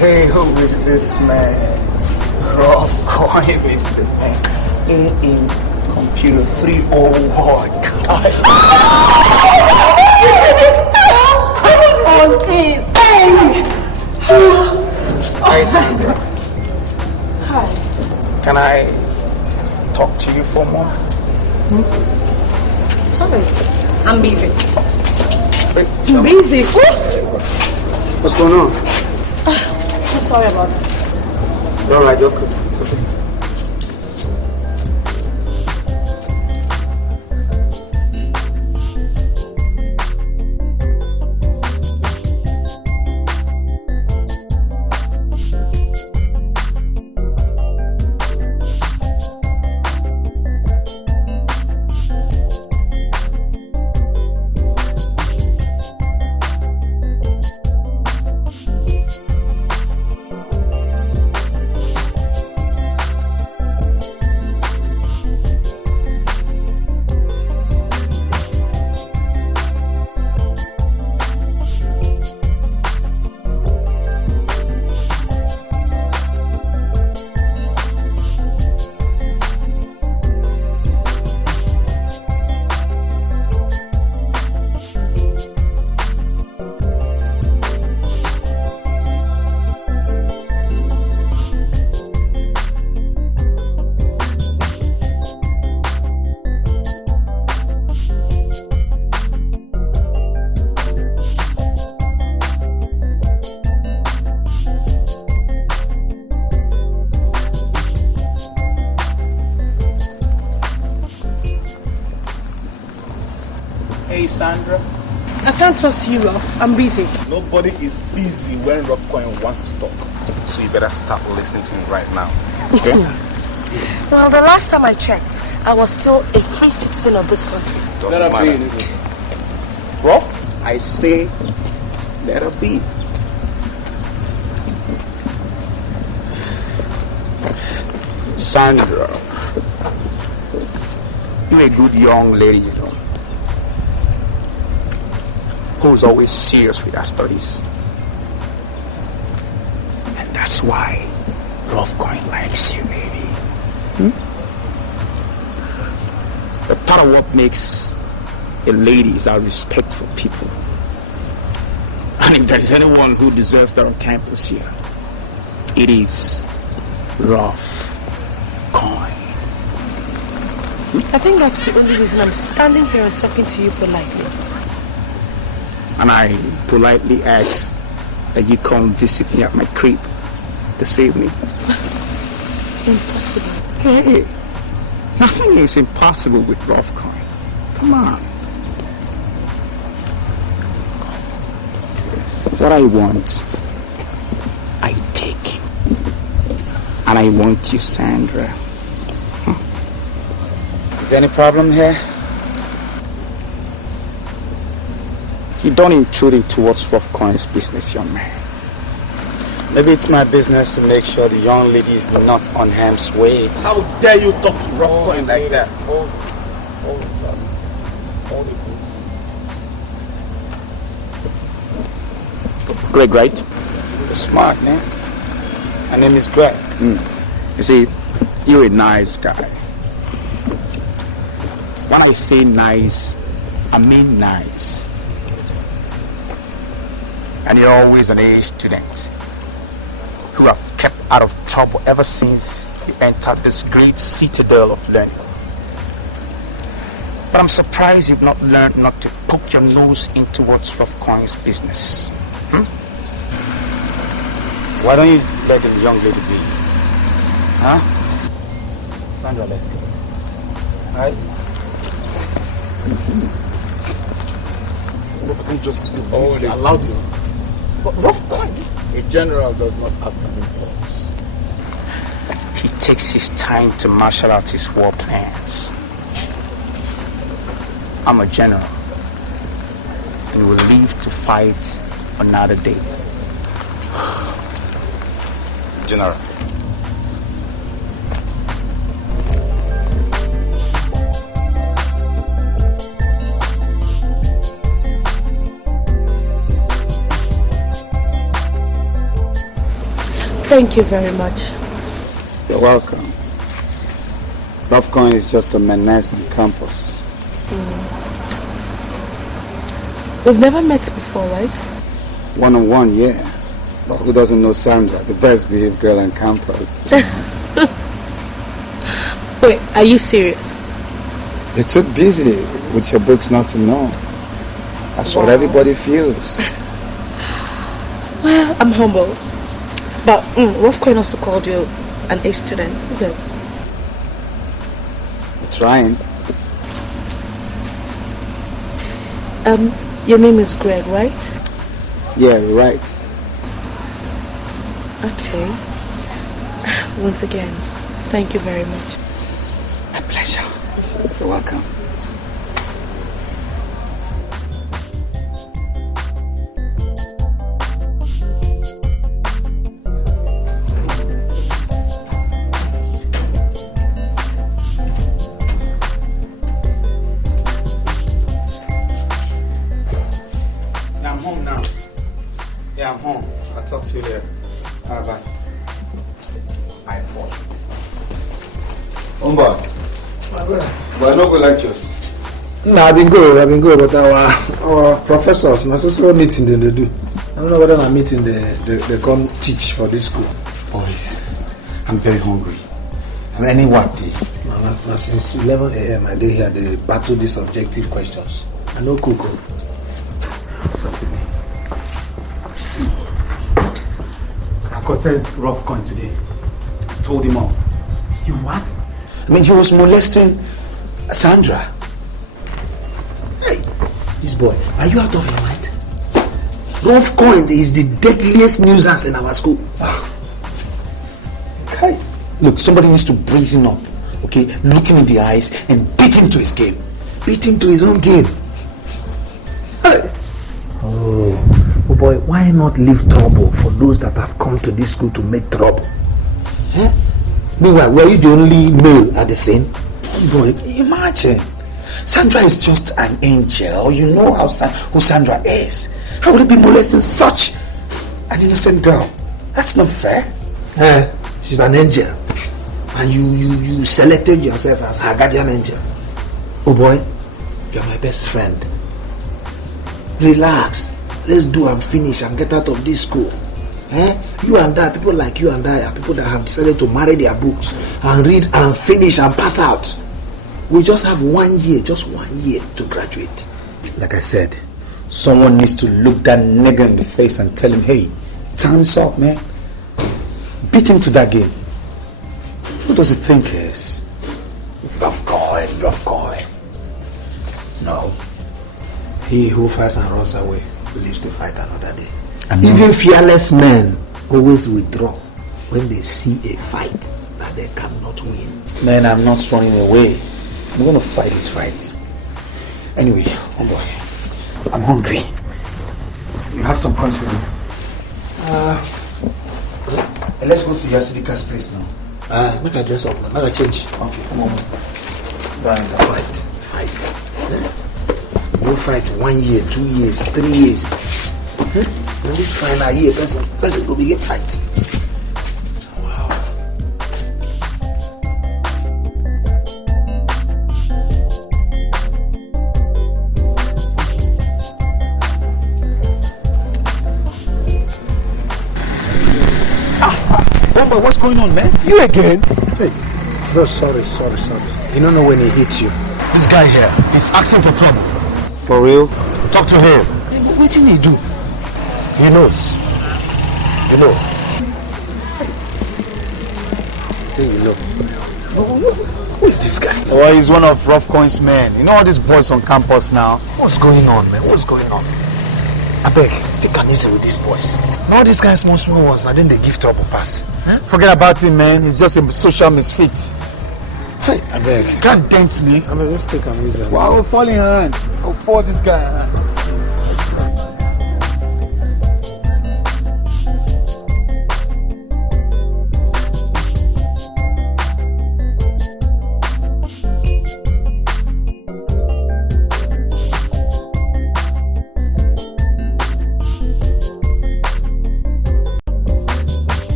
Hey, who is this man? Rough coin is the man. In computer 301. On this. Hi, Sandra. Hi. Can I talk to you for a moment? Sorry, I'm busy. Wait, I'm busy? What? what's going on? I'm sorry about that. All right, you're good. It's okay. Sandra? I can't talk to you, Ruff. I'm busy. Nobody is busy when Rough Coin wants to talk. So you better start listening to him right now. Okay? Well, the last time I checked, I was still a free citizen of this country. Doesn't matter. Rough, I say let her be. Sandra, you're a good young lady, you know, who's always serious with her studies. And that's why Rough Coin likes you, baby. The part of what makes a lady is our respect for people. And if there is anyone who deserves that on campus here, it is Rough Coin. I think that's the only reason I'm standing here and talking to you politely. And I politely ask that you come visit me at my crib this evening. Impossible. Hey, nothing is impossible with Rough Coin. Come on. What I want, I take. And I want you, Sandra. Is there any problem here? You don't intrude into what's Rough Coin's business, young man. Maybe it's my business to make sure the young lady is not on harm's way. How dare you talk to Rough Coin like that? Hold it. Greg, right? You're smart, man. My name is Greg. You see, you're a nice guy. When I say nice, I mean nice. And you're always an A student who have kept out of trouble ever since you entered this great citadel of learning. But I'm surprised you've not learned not to poke your nose into what's Rough Coin's business. Why don't you let the young lady be? Huh? Sandra, let's go. Alright? Don't just allow this. But Rough Coin, a general does not act on impulse. He takes his time to marshal out his war plans. I'm a general and will live to fight another day. General. Thank you very much. You're welcome. Rough Coin is just a menace on campus. We've never met before, right? One-on-one, yeah. But who doesn't know Sandra, the best behaved girl on campus? Wait, are you serious? You're too busy with your books not to know. That's what everybody feels. Well, I'm humble. But Rough Coin also called you an A student, is it? We're trying. Your name is Greg, right? Yeah, right. Okay. Once again, thank you very much. My pleasure. You're welcome. Yeah, I'm home now. Yeah, I'm home. I'll talk to you later. Bye. Bye, phone. Umba, why no go lectures? No, I've been good, but our professors, na so meeting they do. I don't know whether na meeting they come teach for this school. Boys, I'm very hungry. And any what day? Na since 11 a.m. I dey here, they battle these objective questions. I no cook. Something. I considered Rough Coin today. Told him off. You what? I mean, he was molesting Sandra. Hey, this boy, are you out of your mind? Rough Coin is the deadliest nuisance in our school. Okay. Look, somebody needs to brazen up, okay? Look him in the eyes and beat him to his game. Beat him to his own game. Hey. Oh boy, why not leave trouble for those that have come to this school to make trouble? Huh? Meanwhile, were you the only male at the scene? Boy, imagine. Sandra is just an angel. You know who Sandra is. How would it be molesting such an innocent girl? That's not fair. She's an angel. And you selected yourself as her guardian angel. Oh boy, you're my best friend. Relax. Let's do and finish and get out of this school. You and I, people like you and I, are people that have decided to marry their books and read and finish and pass out. We just have 1 year, just 1 year to graduate. Like I said, someone needs to look that nigger in the face and tell him, hey, time's up, man. Beat him to that game. Who does he think he is? Rough coin. No. He who fights and runs away lives to fight another day. Even fearless men always withdraw when they see a fight that they cannot win. Man, I'm not running away. I'm going to fight this fight. Anyway, oh boy, I'm hungry. You have some coins with me? Let's go to Yasidika's place now. Make a dress up, make a change. Okay, come on. Fight. No fight 1 year, 2 years, 3 years. In this final year, person will begin fight. But what's going on, man? You again? Hey, bro, sorry. You don't know when he hits you. This guy here, he's asking for trouble. For real? Talk to him. Hey, what did he do? He knows. You know. Say you know. Who is this guy? Oh, he's one of Rough Coin's men. You know all these boys on campus now? What's going on, man? What's going on? I beg, take an easy with these boys. Now these guys small ones, and then they give trouble pass. Forget about him, man. He's just a social misfit. Hey, I beg. Can't dent me. I mean, let's take an easy. Wow, we're falling hand. I'll fall this guy.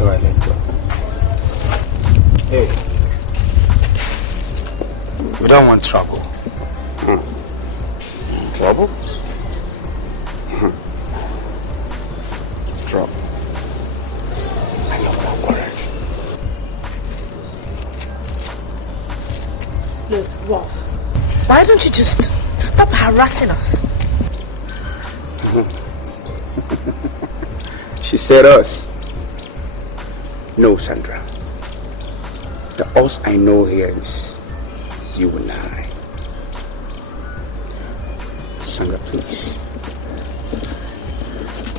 It's alright, let's go. Hey. We don't want trouble. Trouble? Trouble. I love that courage. Look, Wolf, why don't you just stop harassing us? She said us. No, Sandra. The us I know here is you and I. Sandra, please.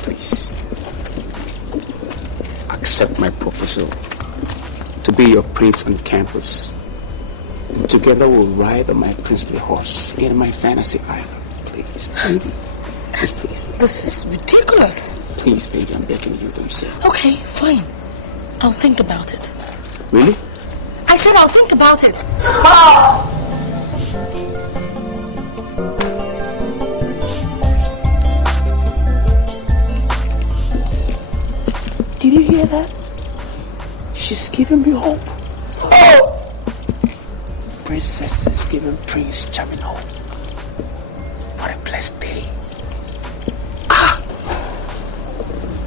Please. Accept my proposal to be your prince on campus. And together we'll ride on my princely horse in my fantasy island. Please, baby. Just please, baby. This is ridiculous. Please, baby, I'm begging you, don't say. Okay, fine. I'll think about it. Really? I said I'll think about it. Did you hear that? She's giving me hope. Oh! Princess is giving Prince Charming hope. What a blessed day.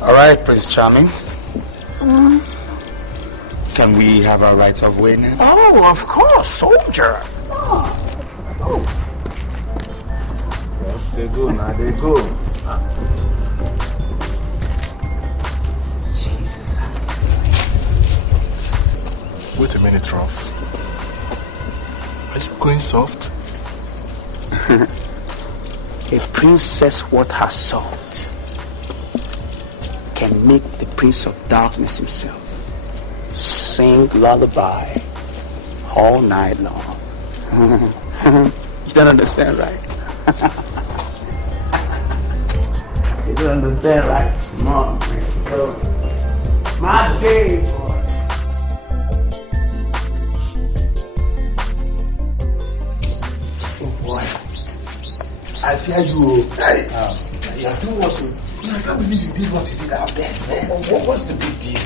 Alright, Prince Charming. Can we have our right of way now? Oh, of course, soldier. They go now, they go. Jesus. Wait a minute, Rolf. Are you going soft? A princess worth her salt can make the Prince of Darkness himself sing lullaby all night long. You don't understand, right? You don't understand, right? Come on, man. My day, boy. Oh boy. I fear you. Hey, you are doing what you... I can't believe you did what you did out there, man. What's the big deal?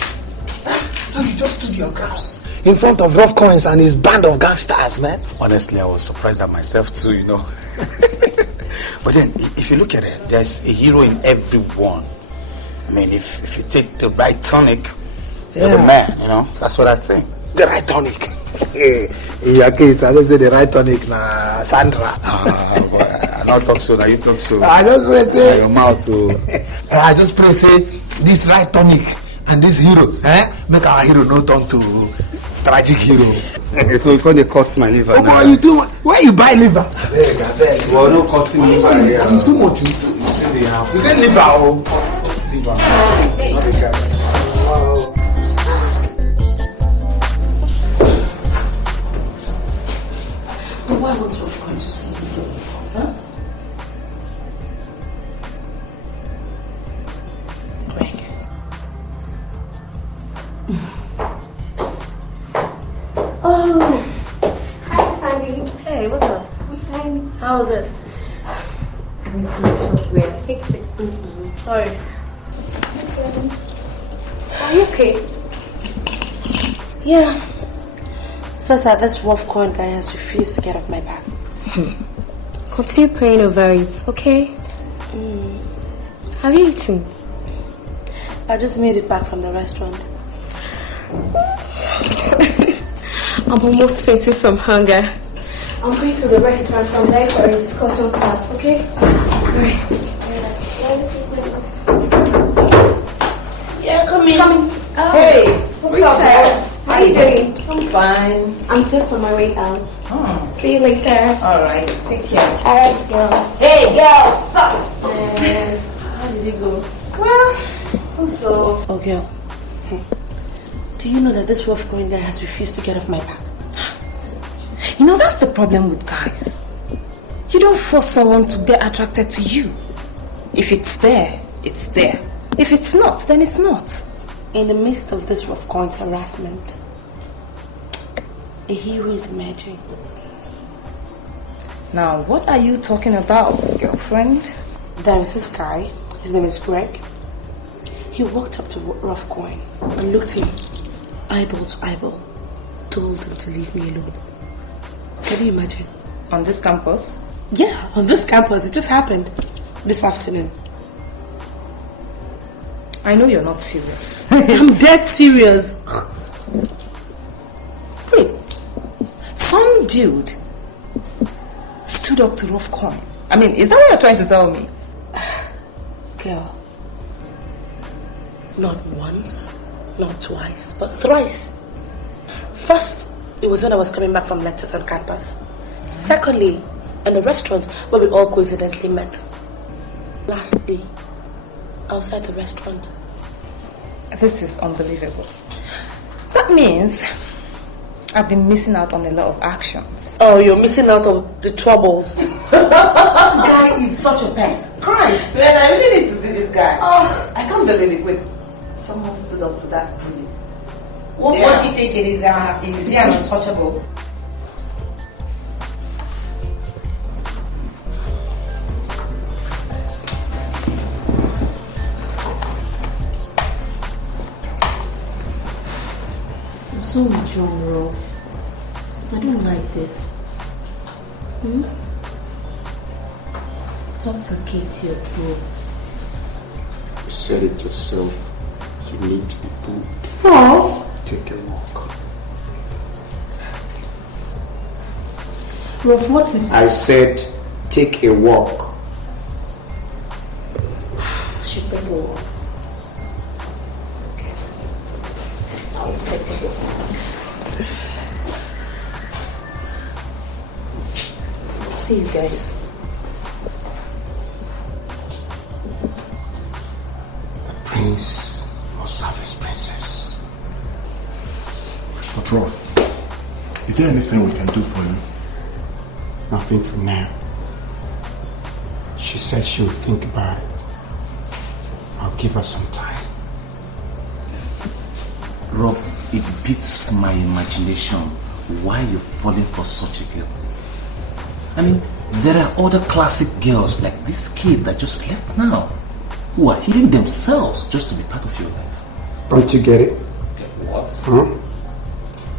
No, you just stood your ground in front of Rough Coins and his band of gangsters, man. Honestly, I was surprised at myself too, you know. But then, if you look at it, there's a hero in everyone. I mean, if you take the right tonic, you're the man, you know. That's what I think. The right tonic. In your case, I don't say the right tonic, na Sandra. I don't talk so, now you talk so. I just pray say, your mouth to... I just pray say, this right tonic and this hero, make our hero no turn to tragic hero. So you call the cuts my liver Oh, now. boy, you do, where you buy liver? I beg. Well, no cutting liver here. You too much. You get liver, oh. Liver. Not the guy. Why was Wolf going to see me? Huh? Greg. Oh, hi Sandy. Hey, what's up? Hi. How was it? Weird. Hectic. Sorry. Are you okay? Yeah. So sad this Wolf Coin guy has refused to get off my back. Continue praying over it, okay? Have you eaten? I just made it back from the restaurant. I'm almost fainting from hunger. I'm going to the restaurant from there for a discussion class, okay? Alright. Yeah, come in. Oh. Hey, What's up, guys? How are you doing? I'm fine. I'm just on my way out. See you later. Alright, take care. Alright, girl. Hey, girl, sus! How did it go? Well, so. Oh, girl. Do you know that this Wolf Coin guy has refused to get off my back? You know, that's the problem with guys. You don't force someone to get attracted to you. If it's there, it's there. If it's not, then it's not. In the midst of this Wolf Coin's harassment, a hero is emerging. Now, what are you talking about, girlfriend? There is this guy. His name is Greg. He walked up to Rough Coin and looked him eyeball to eyeball, told him to leave me alone. Can you imagine? On this campus? Yeah, on this campus. It just happened this afternoon. I know you're not serious. I'm dead serious. Wait, some dude stood up to Rough Coin. I mean, is that what you're trying to tell me? Girl, not once, not twice, but thrice. First, it was when I was coming back from lectures on campus. Secondly, in the restaurant where we all coincidentally met. Lastly, outside the restaurant. This is unbelievable. That means I've been missing out on a lot of actions. Oh, you're missing out on the troubles. Guy is such a pest. Christ, man, I really need to see this guy. Oh, I can't believe it. Wait, someone stood up to that bully. What do you think it is? Is he an untouchable? There's so much wrong, Rob. I don't like this. Talk to Katie, your bro. You said it yourself. You need to be good. Oh. Take a walk. Rob, what is... I said, take a walk. I should take a walk. Okay. I'll take a walk. See you guys. The prince must have his princess. But Rolf, is there anything we can do for you? Nothing for now. She said she would think about it. I'll give her some time. Rob, it beats my imagination why you're falling for such a girl. I mean, there are other classic girls like this kid that just left now, who are hitting themselves just to be part of your life. Don't you get it? What? Huh?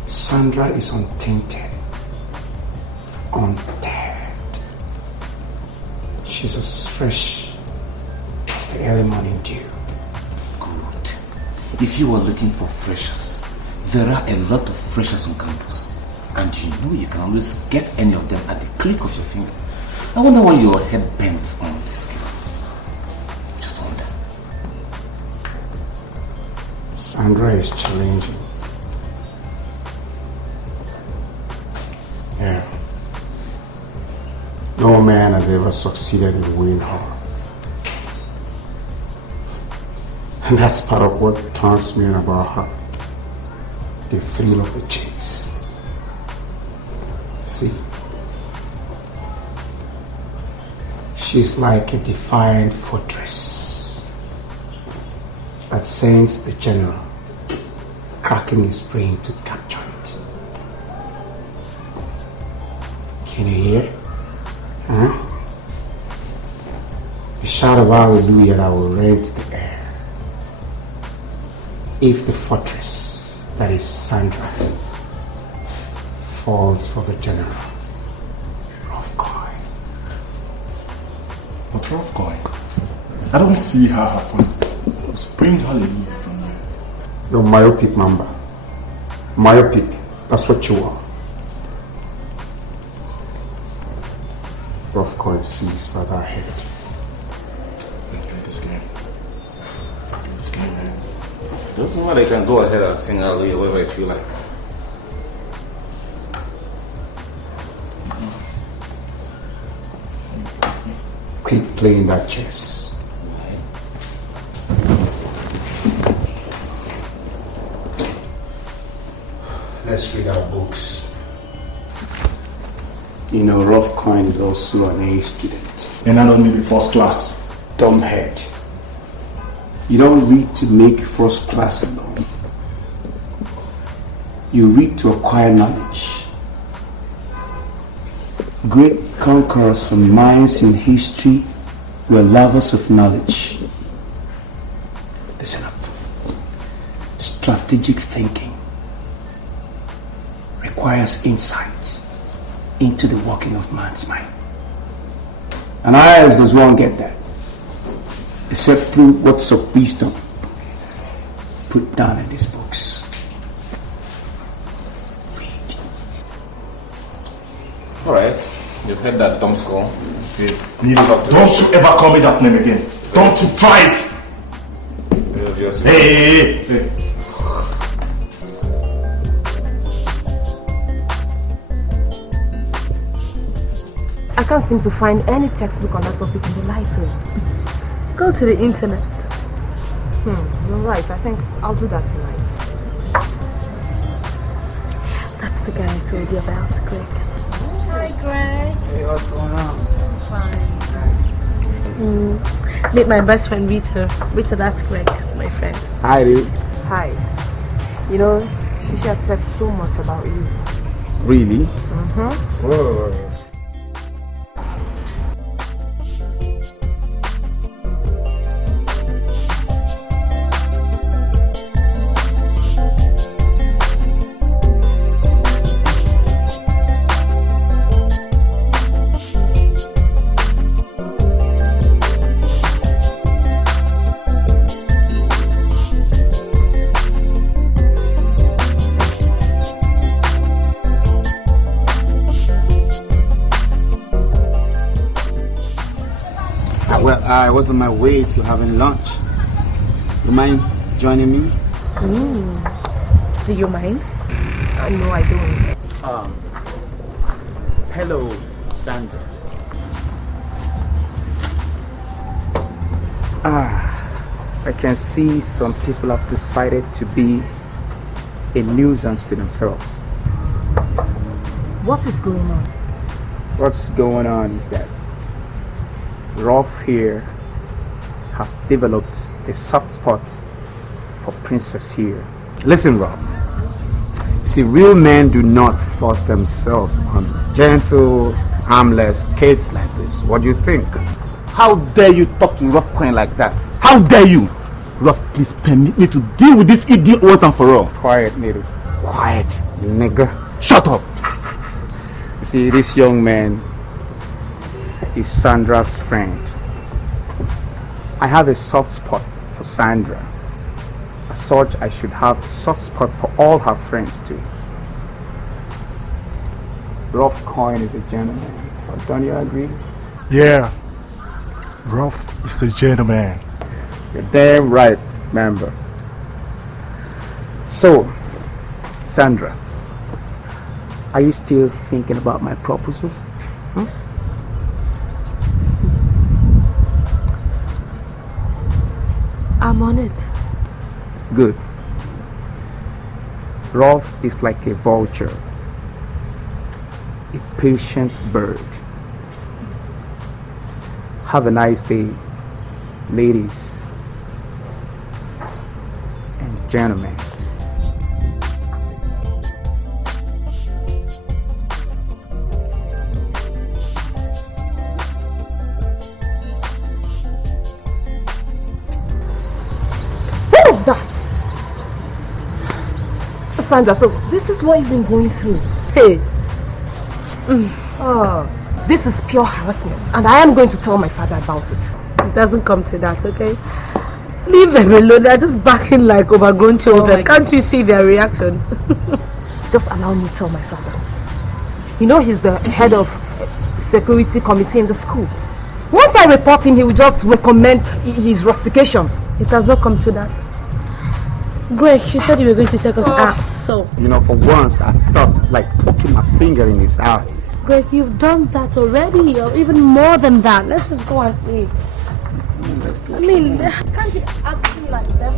Sandra is untainted. Untamed. She's as fresh as the early morning dew. Good. If you are looking for freshers, there are a lot of freshers on campus. And you know you can always get any of them at the click of your finger. I wonder why you're head bent on this girl. Just wonder. Sandra is challenging. Yeah. No man has ever succeeded in winning her. And that's part of what turns me on about her. The thrill of the chase. See? She's like a defiant fortress that sends the general cracking his brain to capture it. Can you hear? Huh? A shout of hallelujah that will rent the air. If the fortress, that is Sandra, falls for the general, Rough Coin. But Rough Coin, I don't see her happen. Spring hallelujah from you. You're myopic, Mamba. Myopic, that's what you are. Rough Coin sees further ahead. Play this game. Play this game, man. Doesn't matter, you can go ahead and sing hallelujah whatever you feel like. Keep playing that chess. Let's read our books. You know, Rough Coin is also an A student. And I don't need the first class. Dumbhead. You don't read to make first class alone. You read to acquire knowledge. Great conquerors and minds in history were lovers of knowledge. Listen up. strategic thinking requires insight into the working of man's mind. And how else does one get that? Except through words of wisdom put down in these books. Read. Alright, you've heard that dumb skull. Don't you ever call me that name again. Don't you try it. Hey. I can't seem to find any textbook on that topic in the library. Go to the internet. You're right. I think I'll do that tonight. That's the guy I told you about, Greg. Hi, Greg. Hey, what's going on? Fine. Meet my best friend, Rita. Rita, that's Greg, my friend. Hi, dude. Hi. You know, she had said so much about you. Really? Whoa. Well, I was on my way to having lunch. You mind joining me? Do you mind? No, I don't. Hello, Sandra. I can see some people have decided to be a nuisance to themselves. What is going on? What's going on is that Rolf here has developed a soft spot for Princess here. Listen, Rolf. See, real men do not force themselves on gentle, harmless kids like this. What do you think? How dare you talk to Rough Coin like that? How dare you? Rough, please permit me to deal with this idiot once and for all. Quiet, native. Quiet, nigga. Shut up! You see, this young man is Sandra's friend. I have a soft spot for Sandra. As such, I should have a soft spot for all her friends too. Rough Coin is a gentleman. Don't you agree? Yeah. Rolf is a gentleman. You're damn right, member. So, Sandra, are you still thinking about my proposal? I'm on it. Good. Rolf is like a vulture, a patient bird. Have a nice day, ladies and gentlemen. What is that? Sandra, so this is what you've been going through. Hey. Oh, this is pure harassment, and I am going to tell my father about it. It doesn't come to that, okay? Leave them alone. They're just backing like overgrown children. Can't you see their reactions? Just allow me to tell my father. You know he's the head of security committee in the school. Once I report him, he will just recommend his rustication. It has not come to that. Greg, you said you were going to take us out, so... You know, for once, I felt like poking my finger in his eyes. Greg, you've done that already, or even more than that. Let's just go and eat. Let's go. I mean, can't you act like that?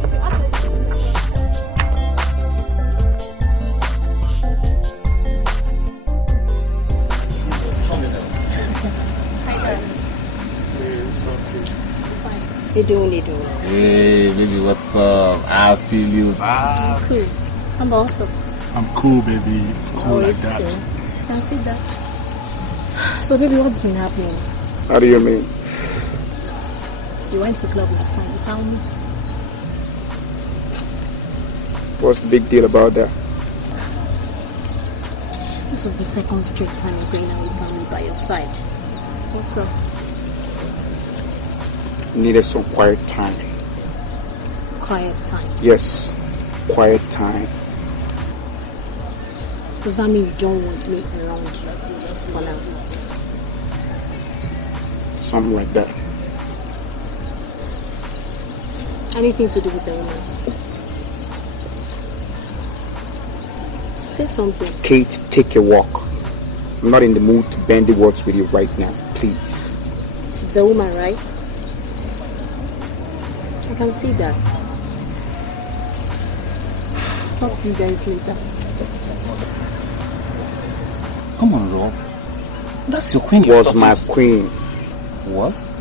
You doing? Hey, baby, what's up? I feel you. I'm cool. I'm awesome. I'm cool, baby. Cool like that. Cool. Can I see that? So, baby, what's been happening? How do you mean? You went to club last night. You found me? What's the big deal about that? This is the second straight time you're going out without me by your side. What's up? Needed some quiet time. Quiet time. Yes, quiet time. Does that mean you don't want me around you for now? Something like that. Anything to do with the woman? Say something. Kate, take a walk. I'm not in the mood to bend the words with you right now, please. It's a woman, right? I can see that. Talk to you guys later. Come on, Rolf. That's your queen. Was my queen. Was?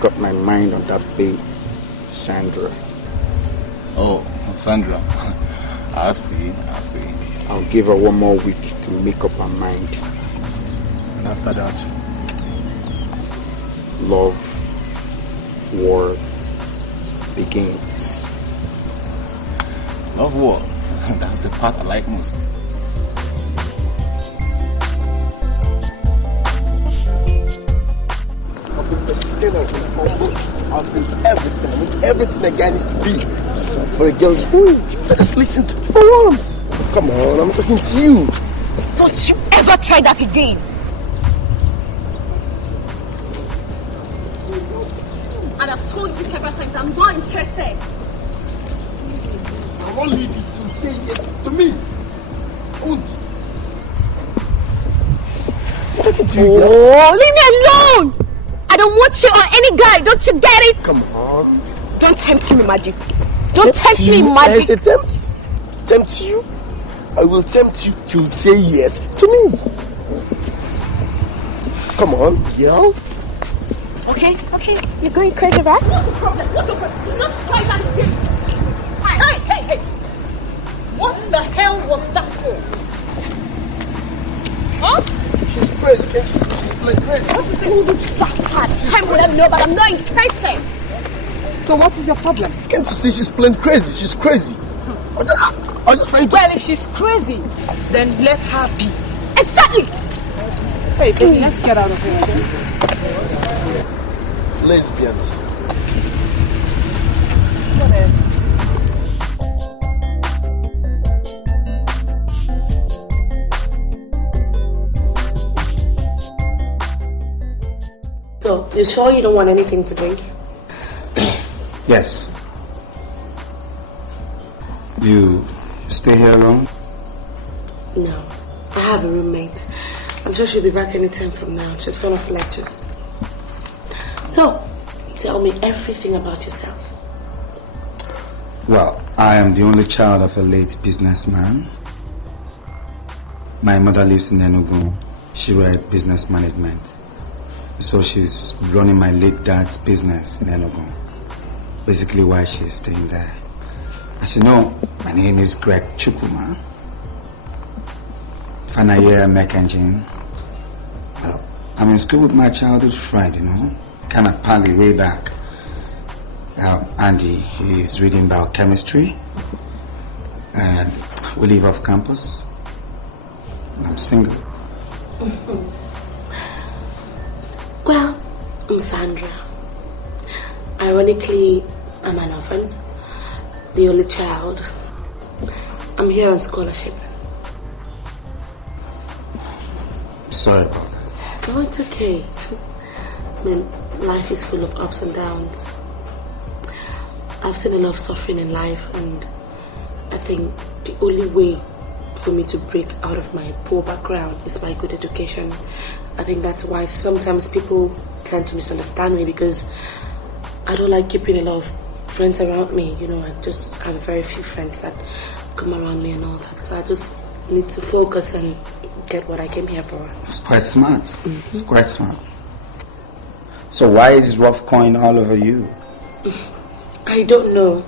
Got my mind on that babe, Sandra. Oh, Sandra. I see. I'll give her one more week to make up her mind. And after that? Love, war begins. Love war. That's the part I like most. I've been persistent and humble. I've been everything a guy needs to be for a girl's queen. Just listen to me for once. Come on, I'm talking to you. Don't you ever try that again. And I've told you several times I'm not interested. I won't leave you to say yes to me. Leave me alone! I don't want you or any guy, don't you get it? Come on. Don't tempt me, Magic. Don't tempt me, Magic. I say tempt you? I will tempt you to say yes to me. Come on, girl. Okay. You're going crazy, right? What's the problem? Do not try that again. Hey. What the hell was that for? Huh? She's crazy, can't you see? She's playing crazy. What is it? Oh, you bastard. Time will let me know, but I'm not interested. So what is your problem? Can't you see she's playing crazy? She's crazy. I'm just trying to... Well, if she's crazy, then let her be. Exactly. Hey, baby, let's get out of here. Lesbians. Whatever. So, you sure you don't want anything to drink? Yes. You stay here alone? No. I have a roommate. I'm sure she'll be back anytime from now. She's gone off lectures. So, tell me everything about yourself. Well, I am the only child of a late businessman. My mother lives in Enugu. She read business management. So she's running my late dad's business in Enugu. Basically why she's staying there. As you know, my name is Greg Chukuma. Final year mech engine. Well, I'm in school with my childhood friend, you know. Kind of pally way back. Andy, he's reading biochemistry. And we live off campus. And I'm single. Well, I'm Sandra. Ironically, I'm an orphan, the only child. I'm here on scholarship. Sorry about that. No, it's okay. I mean, life is full of ups and downs. I've seen a lot of suffering in life, and I think the only way for me to break out of my poor background is by good education. I think that's why sometimes people tend to misunderstand me, because I don't like keeping a lot of friends around me. You know, I just have very few friends that come around me and all that. So I just need to focus and get what I came here for. It's quite smart. It's quite smart. So why is rough coin all over you? I don't know.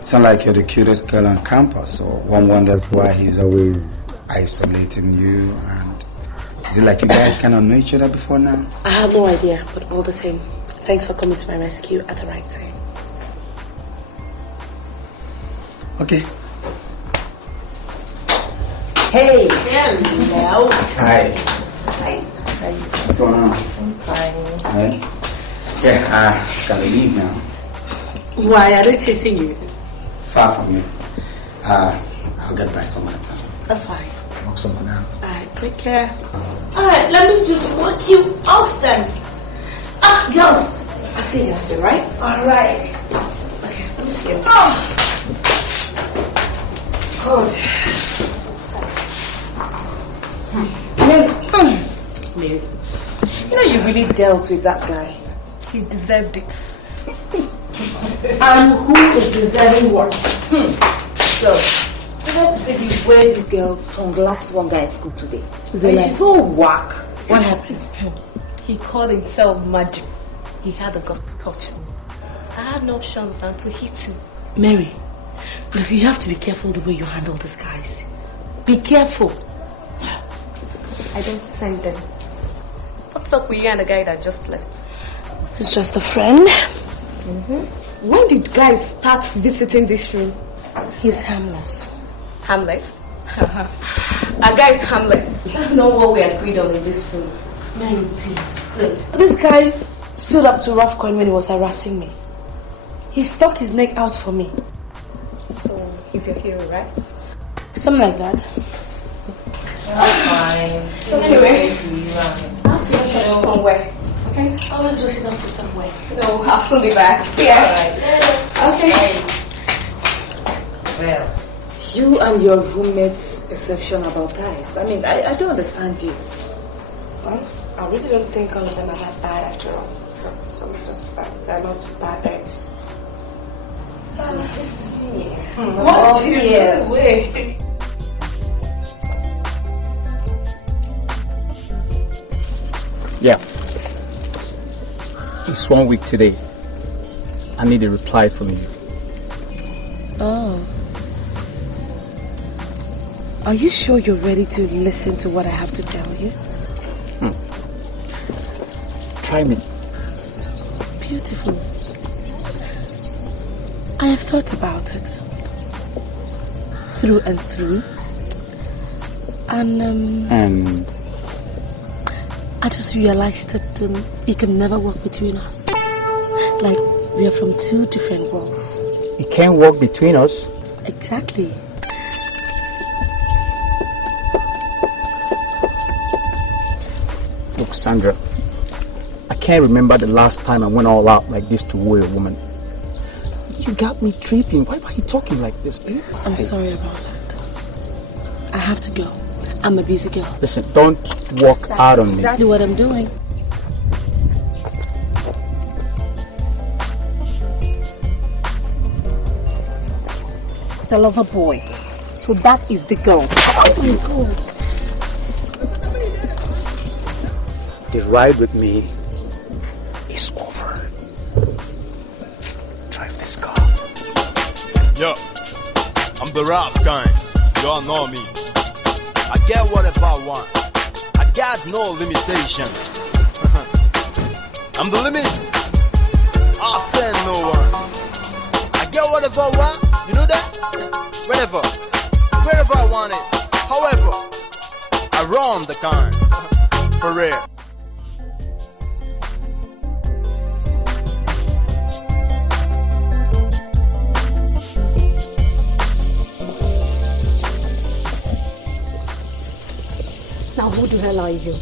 It's not like you're the cutest girl on campus, so one wonders why he's always isolating you. And is it like you guys kind of know each other before now? I have no idea, but all the same, thanks for coming to my rescue at the right time. Okay. Hey. Hello. Hi. Hi. What's going on? I'm fine. Hi. Yeah, gotta leave now. Why are they chasing you? Far from you. I'll get by some other time. That's fine. Work something out. Alright, take care. Alright, let me just walk you off then. Girls, I'll see you guys, right? Alright. Okay, let me see you. Good. Mary, you know you really dealt with that guy. He deserved it. And who is deserving what? So, I had to say this way this girl tongue last one guy in school today. She's so whack. What happened? He called himself magic. He had the guts to touch me. I had no options than to hit him. Mary, look, you have to be careful the way you handle these guys. Be careful. I don't send them. What's up with you and the guy that just left? He's just a friend. When did guys start visiting this room? He's harmless. Harmless? A guy is harmless. That's not what we agreed on in this room. Mary, please. Look, this guy stood up to Rough Coin when he was harassing me. He stuck his neck out for me. So, he's your hero, right? Something like that. Fine. Anyway, I have to rush off somewhere. Okay? Always rushing off to somewhere. No, I'll soon be back. Yeah. Okay. Well, You and your roommate's perception about guys. I mean, I don't understand you. Well, I really don't think all of them are that bad after all. Some just they're not bad eggs. just me. What? Yes. Way. Yeah. It's 1 week today. I need a reply from you. Oh. Are you sure you're ready to listen to what I have to tell you? Try me. Beautiful. I have thought about it. Through and through. And I just realized that it can never work between us. Like we are from two different worlds. It can't work between us. Exactly. Look, Sandra, I can't remember the last time I went all out like this to woo a woman. You got me tripping. Why are you talking like this, babe? I'm sorry about that. I have to go. I'm a busy girl. Listen, don't walk out on me. Exactly what I'm doing. The lover boy. So that is the girl. Oh my God. The ride with me is over. Drive this car. Yo, I'm the rap kind. Y'all know me. I get whatever I want. I got no limitations. I'm the limit. I'll send no one. I get whatever I want. You know that? Whenever. Wherever I want it. However, I run the kind. For real. Now who the hell are you?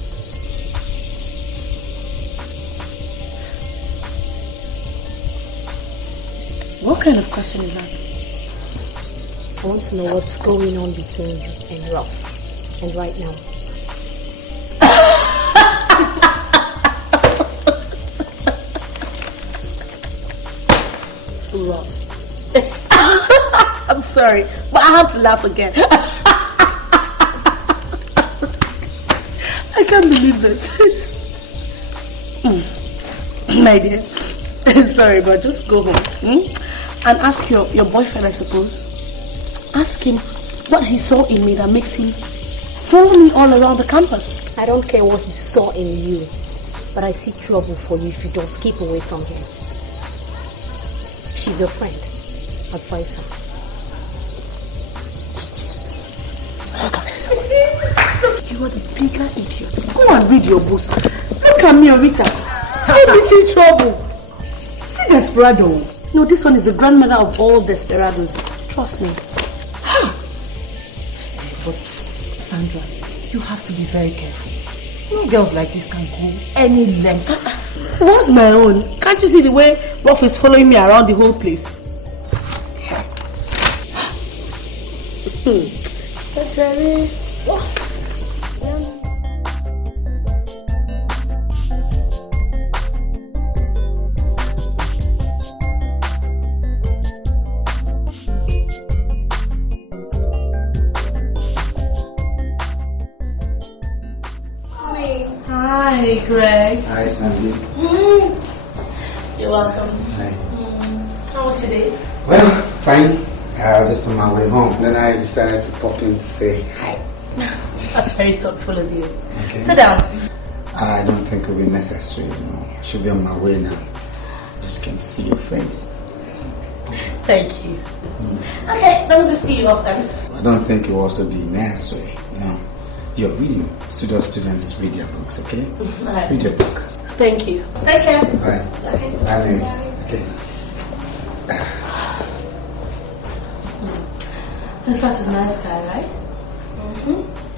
What kind of question is that? I want to know what's going on between you and Rob. And right now. Rob. I'm sorry, but I have to laugh again. I can't believe this. My dear, sorry, but just go home and ask your boyfriend, I suppose. Ask him what he saw in me that makes him follow me all around the campus. I don't care what he saw in you. But I see trouble for you if you don't keep away from him. She's your friend. Advise her. You are the bigger idiot. Go and read your books. Look at me, Rita. See me see trouble. See Desperado. No, this one is the grandmother of all desperados. Trust me. But Sandra, you have to be very careful. You know, girls like this can go any length. What's my own? Can't you see the way Ruff is following me around the whole place? Jerry. Hi, Greg. Hi, Sandy. You're welcome. Hi. How was your day? Well, fine. Just on my way home. Then I decided to pop in to say hi. That's very thoughtful of you. Okay. Sit down. I don't think it will be necessary, you know. I should be on my way now. Just came to see your face. Thank you. Okay, let me just see you off then. I don't think it will also be necessary, you know. You're reading. Students read their books, okay? Right. Read your book. Thank you. Take care. Bye. Okay. Bye, Mary. Okay. He's such a nice guy, right?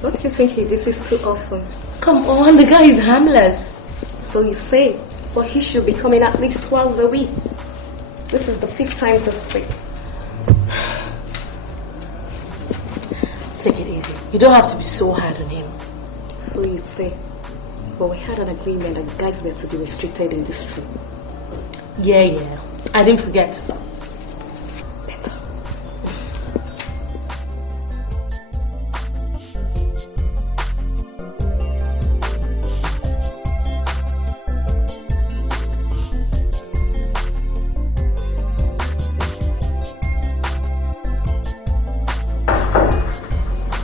Don't you think this is too often? Come on, the guy is harmless. So you say, but he should be coming at least twice a week. This is the 5th time this week. Take it easy. You don't have to be so hard on him. So you say, but we had an agreement that guys were to be restricted in this room. Yeah. I didn't forget. Better.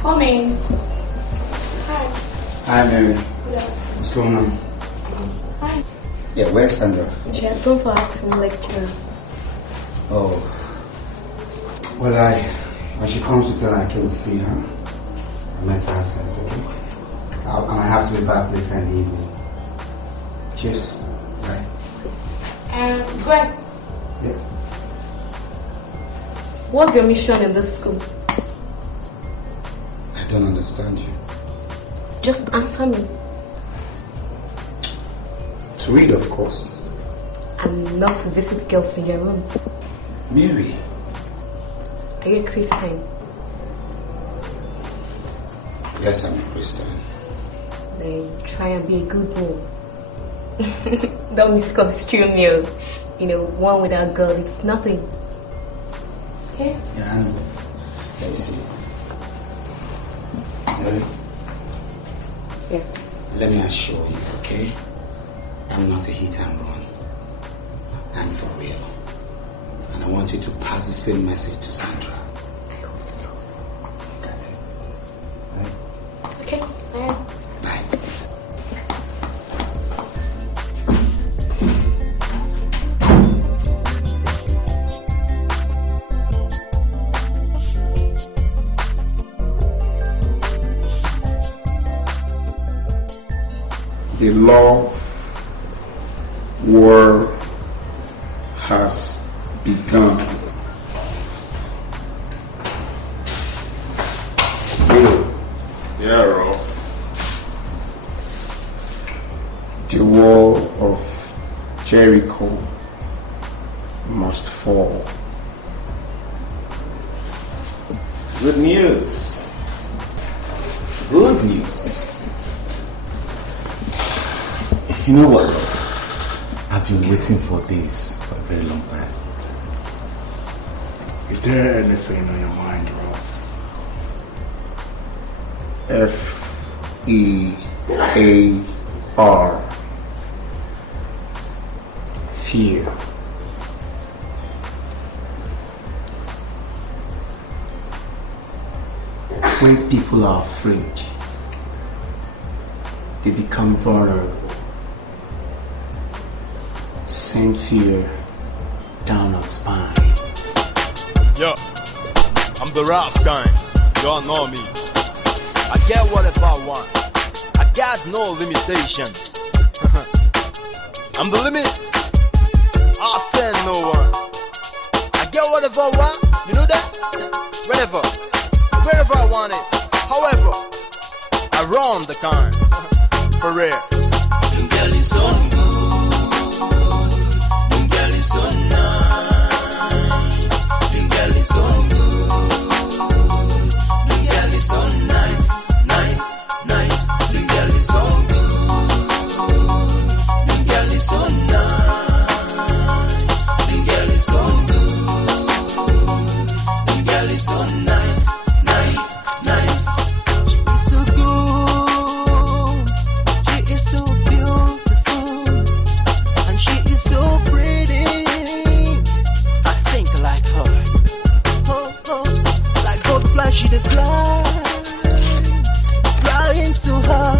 Coming. Hi. Hi, Mary. Good afternoon. What's going on? Hi. Yeah, where's Sandra? She has gone for acting lecture. Oh. Well, when she comes to town, I can see her. I met her upstairs, okay? I might have to be back later in the evening. Cheers. Bye. Greg. Yeah. What's your mission in this school? I don't understand you. Just answer me. To read, of course. And not to visit girls in your rooms. Mary. Are you a Christian? Yes, I'm a Christian. Then try and be a good boy. Don't misconstrue me. You know, one without God, it's nothing. Okay? Yeah, I know. Let me see. Mary, yes. Let me assure you, okay? I'm not a hit and run. I'm for real. And I want you to pass the same message to Sandra. I hope so. Got it. Right? Okay, alright. Bye. The love war has begun. Yeah, Rolf. The wall of Jericho must fall. Good news. Good news. You know what, Rob? I've been waiting for this for a very long time. Is there anything on your mind, Rob? F-E-A-R. Fear. When people are afraid, they become vulnerable. send fear down our spine. Yo, I'm the rap kind. Y'all know me. I get whatever I want. I got no limitations. I'm the limit. I'll send no one. I get whatever I want. You know that? Wherever I want it. However, I run the kind. For real. The girl is so good. The girl is so nice. The girl is so good. The girl is so nice. Nice. The girl is so good. The girl is so nice. The girl is so good. The girl is so nice. She is so good. She is so beautiful. And she is so pretty. I think like her. Oh, like butterfly, she dey fly. Flying to her.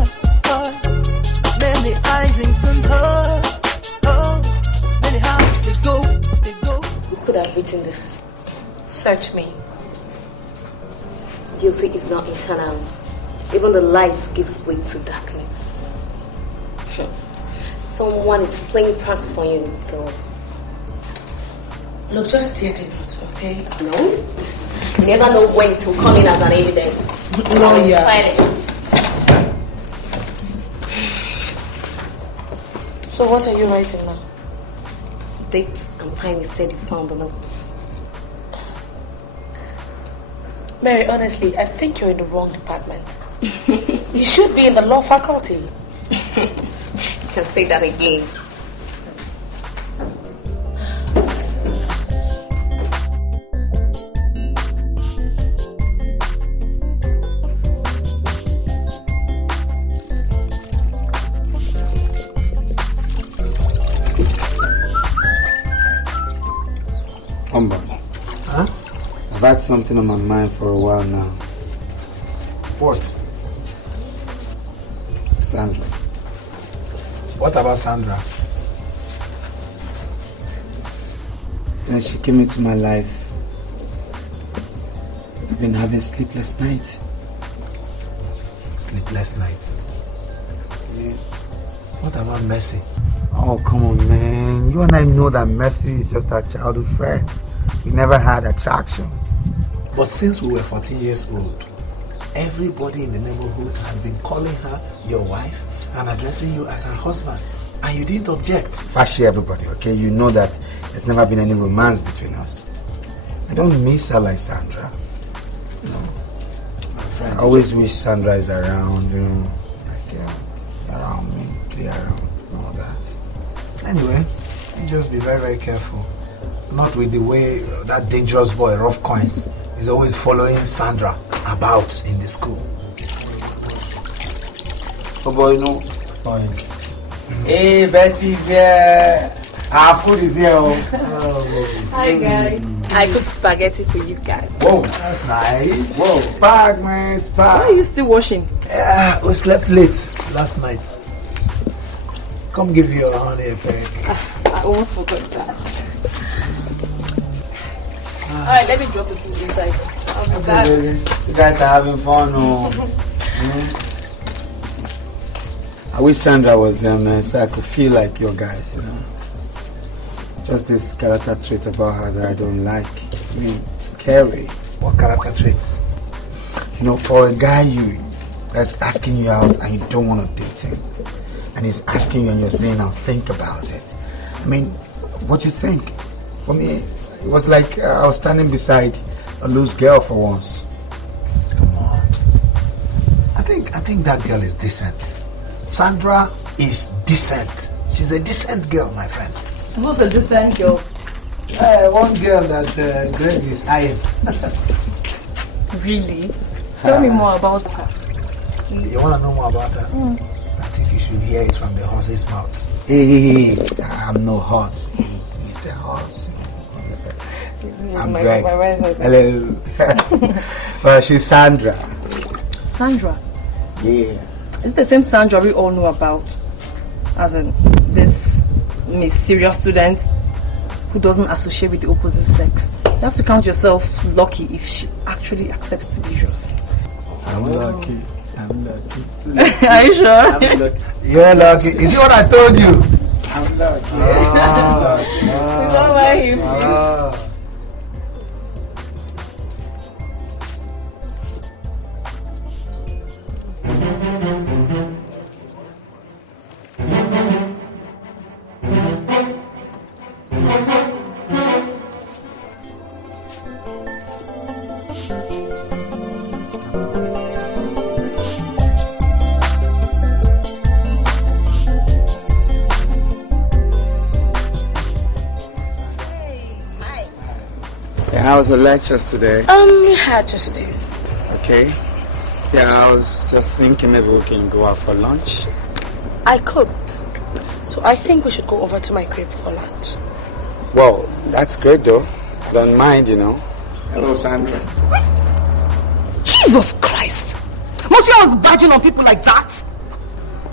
Many eyes in her. Oh, many hearts they go. You could have written this. Search me. Guilty is not eternal. Even the light gives way to darkness. Someone is playing pranks on you, girl. Look, just tear the note, okay? No? You never know when it will come in as an evidence. Lawyer. Silence. So what are you writing now? Date and time you said you found the notes. Mary, honestly, I think you're in the wrong department. You should be in the law faculty. You can say that again. Huh? I've had something on my mind for a while now. What? Sandra. What about Sandra? Since she came into my life, I've been having sleepless nights. Sleepless nights? Yeah. What about Mercy? Oh, come on, man. You and I know that Mercy is just our childhood friend. We never had attractions. But since we were 14 years old, everybody in the neighborhood has been calling her your wife and addressing you as her husband. And you didn't object. Fashi, everybody, okay? You know that there's never been any romance between us. I don't miss her like Sandra. You know, I always wish Sandra is around, you know, like around me, play around, and all that. Anyway, you just be very, very careful. Not with the way that dangerous boy, Rough Coins, is always following Sandra about in the school. Oh boy, you know. Fine. Hey, Betty's here. Our food is here. Oh. Hi guys. I cooked spaghetti for you guys. Whoa, that's nice. Whoa, spag, man, spag. Why are you still washing? Yeah, we slept late last night. Come give you a honey peck. I almost forgot that. Alright, let me drop the food inside. I'll be back. You guys are having fun, oh. I wish Sandra was there, man, so I could feel like your guys, you know. Just this character trait about her that I don't like. I mean, scary. What character traits? You know, for a guy that's asking you out and you don't want to date him, and he's asking you and you're saying, I'll think about it. I mean, what do you think? For me, it was like I was standing beside a loose girl for once. Come on. I think that girl is decent. Sandra is decent. She's a decent girl, my friend. Who's a decent girl? One girl that Greg is eyeing. Really? Tell me more about her. You want to know more about her? I think you should hear it from the horse's mouth. Hey, I'm no horse. He's the horse. I'm Greg. Hello. Well, she's Sandra. Sandra? Yeah. It's the same Sandra we all know about. As in, this Miss Serious Student who doesn't associate with the opposite sex. You have to count yourself lucky if she actually accepts to be yours. I'm lucky. I'm lucky. Are you sure? I'm lucky. You're lucky. You see what I told you? I'm lucky. It's all right. How was the lectures today? We had just two. Okay. Yeah, I was just thinking maybe we can go out for lunch. I cooked, so I think we should go over to my crib for lunch. Well, that's great though. I don't mind, you know. Hello, Sandra. Jesus Christ! Must you always badging on people like that?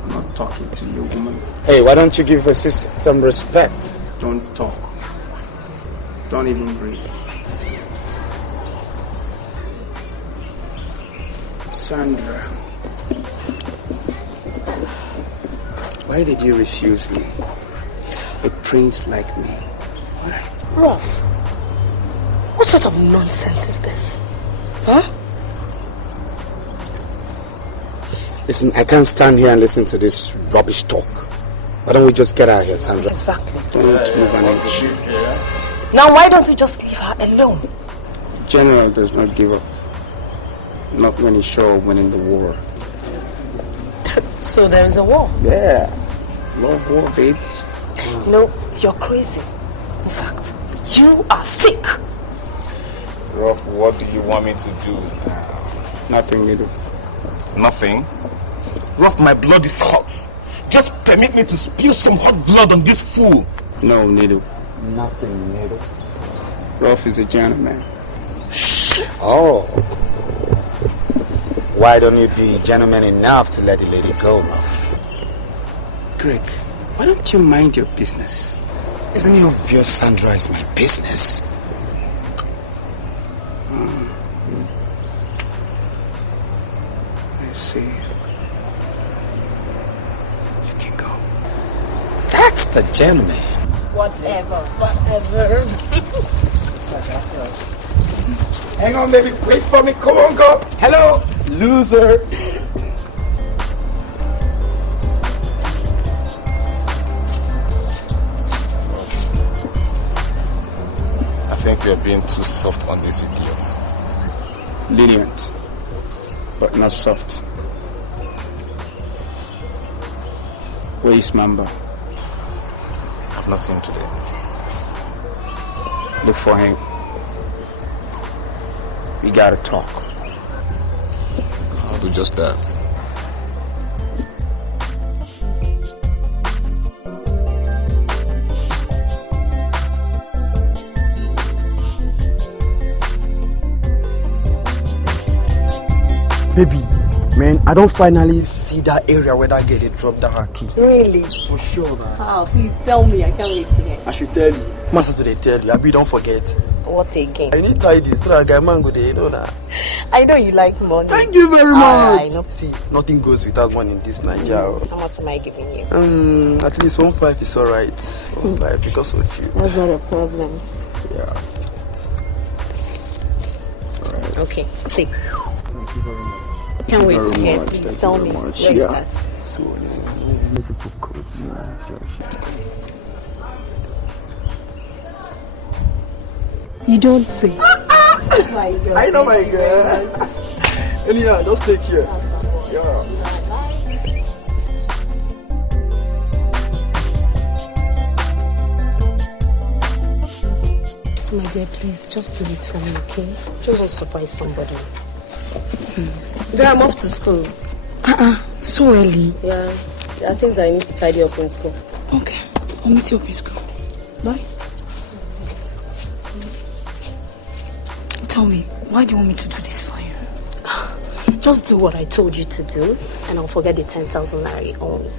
I'm not talking to you, woman. Hey, why don't you give a sister some respect? Don't talk. Don't even breathe. Sandra, why did you refuse me? A prince like me. Why? Ruff, what sort of nonsense is this? Huh? Listen, I can't stand here and listen to this rubbish talk. Why don't we just get out of here, Sandra? Exactly. Don't move an inch. Now why don't we just leave her alone? The general does not give up. Not when he's sure of winning the war. So there is a war? Yeah. Love war, baby. You know, you're crazy. In fact, you are sick. Ruff, what do you want me to do now? Nothing, Edo. Nothing? Ruff, my blood is hot. Just permit me to spill some hot blood on this fool. No, Nido. Nothing, Nido. Ruff is a gentleman. Oh. Why don't you be gentleman enough to let the lady go, Ruff? Greg, why don't you mind your business? Isn't it obvious Sandra is my business? I see. You can go. That's the gentleman. Whatever. Hang on, baby. Wait for me. Come on, go. Hello, loser. I think you're being too soft on this idiot. Lenient, but not soft. Where is Mamba? I've not seen him today. Look for him. We gotta talk. I'll do just that. Baby, man, I don't finally see that area where that girl they dropped that her key. Really? For sure, man. Oh, please tell me. I can't wait to hear. I should tell you. Master today tell you. Abi, don't forget. What again? I need to this so that guy man go there, you know that. I know you like money. Thank you very much. I know. See, nothing goes without money in this Nigeria. How much am I giving you? At least 1.5 is alright. 1.5 because of you. That's not a problem. Yeah. Alright. Okay, take. Thank you very much. Can't wait to Very hear. much. Please Thank tell you me. very much. Where is Yeah. that? So, make people cook. You don't say. My girl. I know my girl. Anyhow, just take care. Yeah. So my dear, please just do it for me, okay? Just want to surprise somebody. Please. Girl, I'm off to school. So early. Yeah, there are things I need to tidy up in school. Okay, I'll meet you up in school. Bye. Tell me, why do you want me to do this for you? Just do what I told you to do, and I'll forget the 10,000 naira you owe me.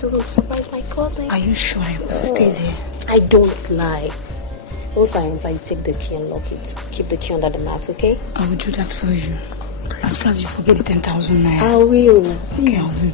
doesn't surprise my cousin. Are you sure your cousin stays here? I don't lie. Once I enter, you take the key and lock it. Keep the key under the mat, okay? I will do that for you. As far as you forget the 10,000 naira. I will. Okay, I will.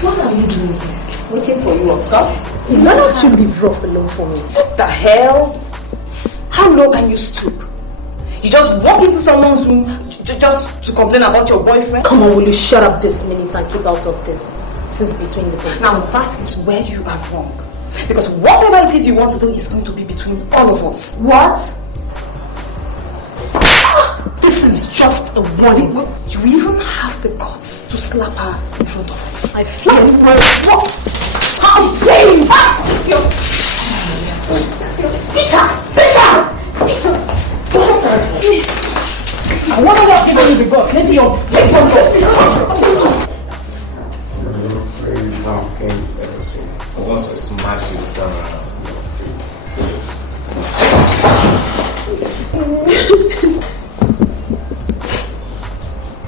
What are you doing here? Waiting for you, of course. Why don't you leave Rough alone for me? What the hell? How low can you stoop? You just walk into someone's room just to complain about your boyfriend? Come on, will you shut up this minute and keep out of this? This is between the two. Now that is where you are wrong. Because whatever it is you want to do is going to be between all of us. What? This is just a warning. You even have the guts to slap her in front of us. I fear you. What? How dare you? That's your... Peter! I wonder what people you got. Maybe your... I want to smash this camera.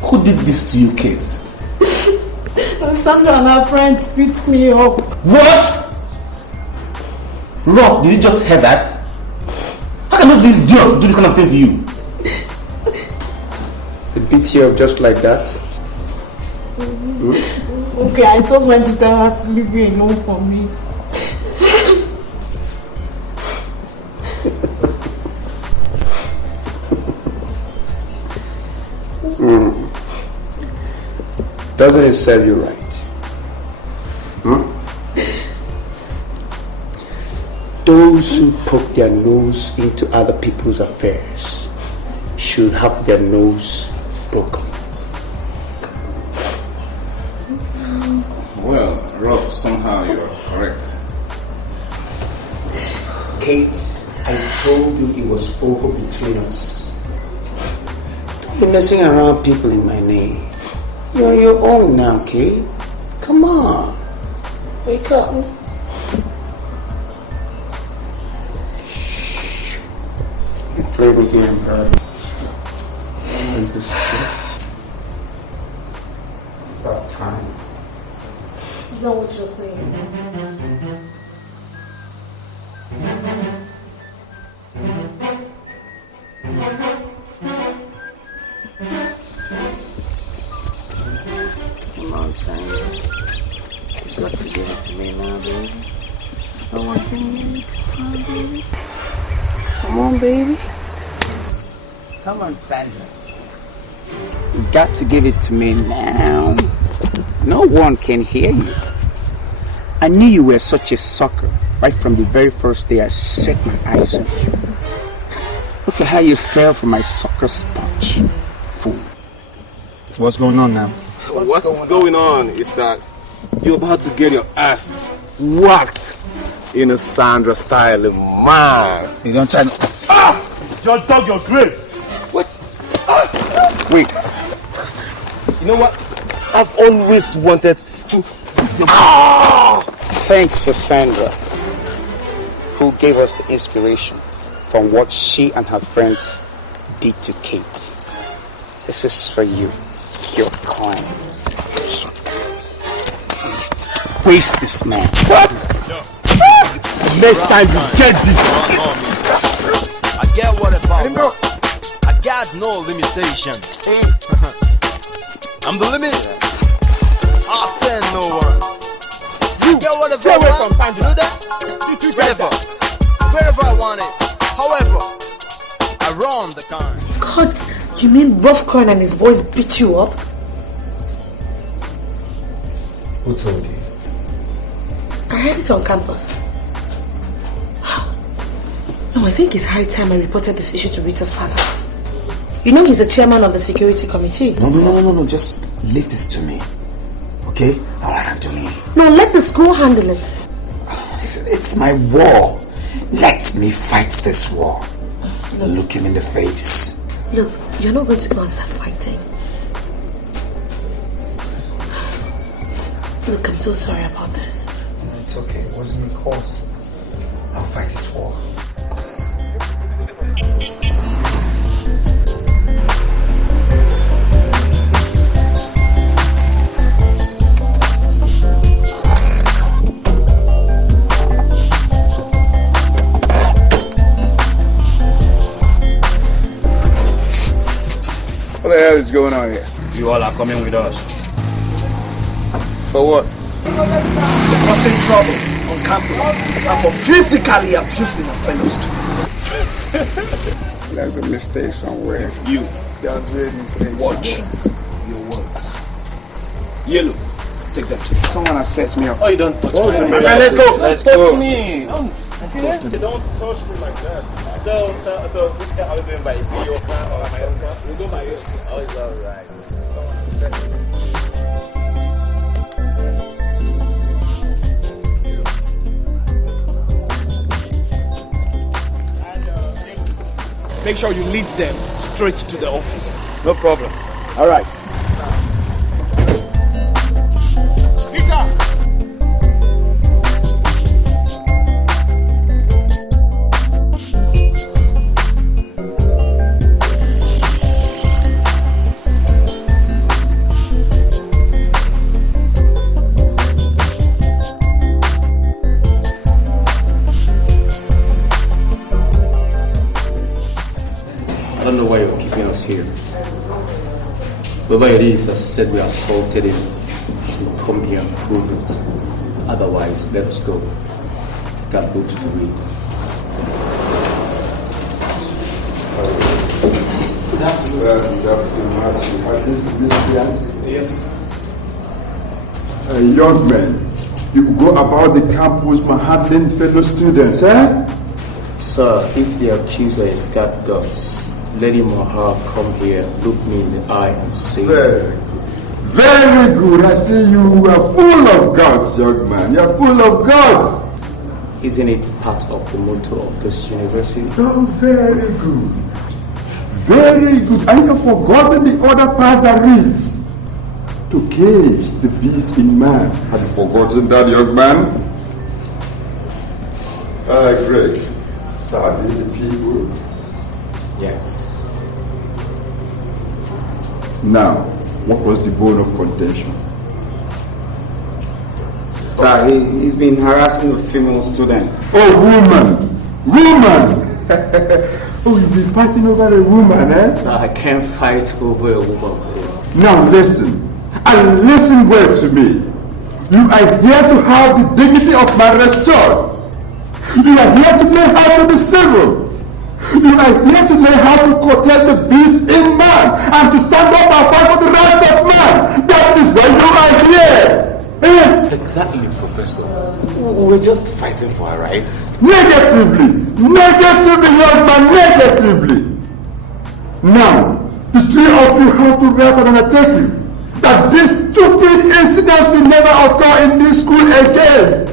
Who did this to you, Kate? Sandra and her friends beat me up. What? Rough, did you just hear that? How can those idiots do this kind of thing to you? They beat you up just like that? Okay, I just went to tell her to leave you alone for me. Doesn't it serve you right? Those who poke their nose into other people's affairs should have their nose broken. Well, Rob, somehow you're correct. Kate, I told you it was over between us. Don't be messing around people in my name. You're on your own now, Kate. Come on. Wake up. You play the game, bro. Is this true? About time. Is that what you're saying? Sandra. You got to give it to me now, baby. No one can hear me. Come on, baby. Come on, baby. Come on, Sandra. You got to give it to me now. No one can hear you. I knew you were such a sucker right from the very first day I set my eyes on you. Look at how you fell for my sucker sponge, fool. What's going on now? What's going on is that you're about to get your ass whacked in a Sandra style, man. You don't try to... Just dug your grave. What? Wait. You know what? I've always wanted to... Thanks for Sandra, who gave us the inspiration from what she and her friends did to Kate. This is for you, your coin. Waste this man. What? Next time you get this. I get what about what? I got no limitations. I'm the limit. I'll send no one. You get what about what? You know that? Wherever I want it. However, I run the kind. God, you mean Rough Coin and his boys beat you up? Who told you? I heard it on campus. No, I think it's high time I reported this issue to Rita's father. You know he's the chairman of the security committee. No, just leave this to me. Okay? Alright, Anthony. No, let the school handle it. Listen, it's my war. Let me fight this war. Look him in the face. Look, you're not going to go and start fighting. Look, I'm so sorry about this. It's okay. It wasn't your cause. I'll fight this war. What the hell is going on here? You all are coming with us. For what? For causing trouble on campus and for physically abusing a fellow student. There's a mistake somewhere. You. There's a mistake. Watch your words. Yellow. Take that to me. Someone has set me up. Oh, you don't touch me. Let's go. Let's touch me. Don't touch me. Don't touch me like that. So which car are we going by? Is it your car or my own car? We'll go by yours. Oh, it's alright. Someone has set me up. Make sure you lead them straight to the office. No problem. All right. Peter! I don't know why you're keeping us here. Whoever it is that said we assaulted him should come here and prove it. Otherwise, let us go. We've got books to read. Good afternoon. Yes. Young men, you could go about the campus handling fellow students, eh? Sir, if the accuser has got guts, let him or her come here, look me in the eye and say... Very good. I see you are full of guts, young man. You are full of guts. Isn't it part of the motto of this university? Oh, very good. Very good. And you have forgotten the other part that reads, to cage the beast in man. Have you forgotten that, young man? Greg. Sir, these the people. Yes. Now, what was the bone of contention? Sir, he's been harassing a female student. Oh, woman! Woman! Oh, you've been fighting over a woman, eh? Sir, I can't fight over a woman. Now listen, And listen well to me. You are here to have the dignity of my restored. You are here to learn how to be civil. You are here to learn how to curtail the beast in man and to stand up and fight for the rights of man. That is why you are here. Exactly, Professor. We're just fighting for our rights. Negatively, young man, negatively. Now, the three of you have to write an undertaking that these stupid incidents will never occur in this school again.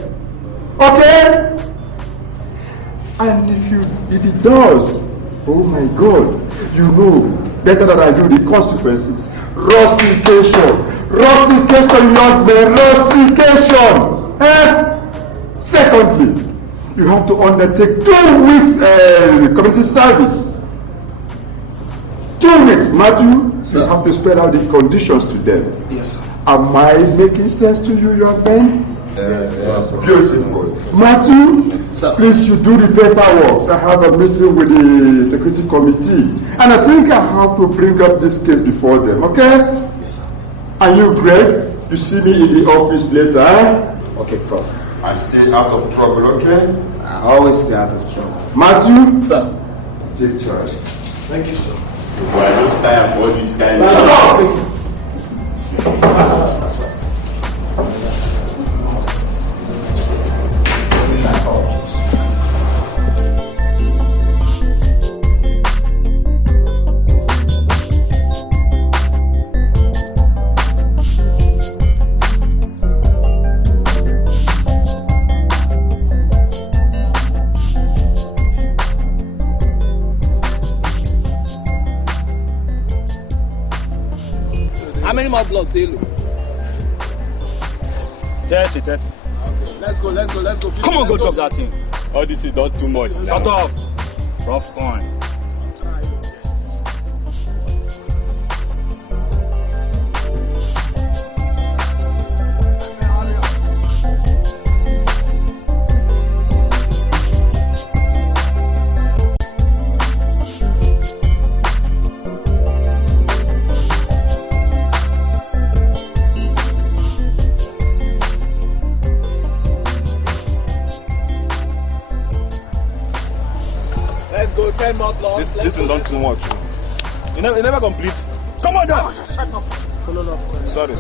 Okay? And if it does, oh my God, you know better than I do the consequences. Rustication, young man, rustication. Secondly, you have to undertake 2 weeks community service. 2 weeks, Matthew. Sir. You have to spell out the conditions to them. Yes, sir. Am I making sense to you, young man? Yes. Beautiful. Matthew, sir. Please, you do the paperwork. I have a meeting with the security committee, and I think I have to bring up this case before them. Okay? Yes, sir. And you, Greg, you see me in the office later. Okay, Prof. And stay out of trouble. Okay? I always stay out of trouble. Matthew, sir, take charge. Thank you, sir. Boy, I just tired for all this kind of How many more blocks do you look? 30. Okay. Let's go. Come on, go talk that thing. All this is not too much. Shut up. Rough coin. Let's go. 10 more blocks. This is not too much. You never complete. Come on down. Shut up. Sorry.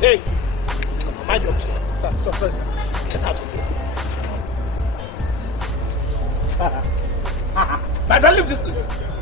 Hey, mind your business. Sir. Get out of here. My friend, leave this place.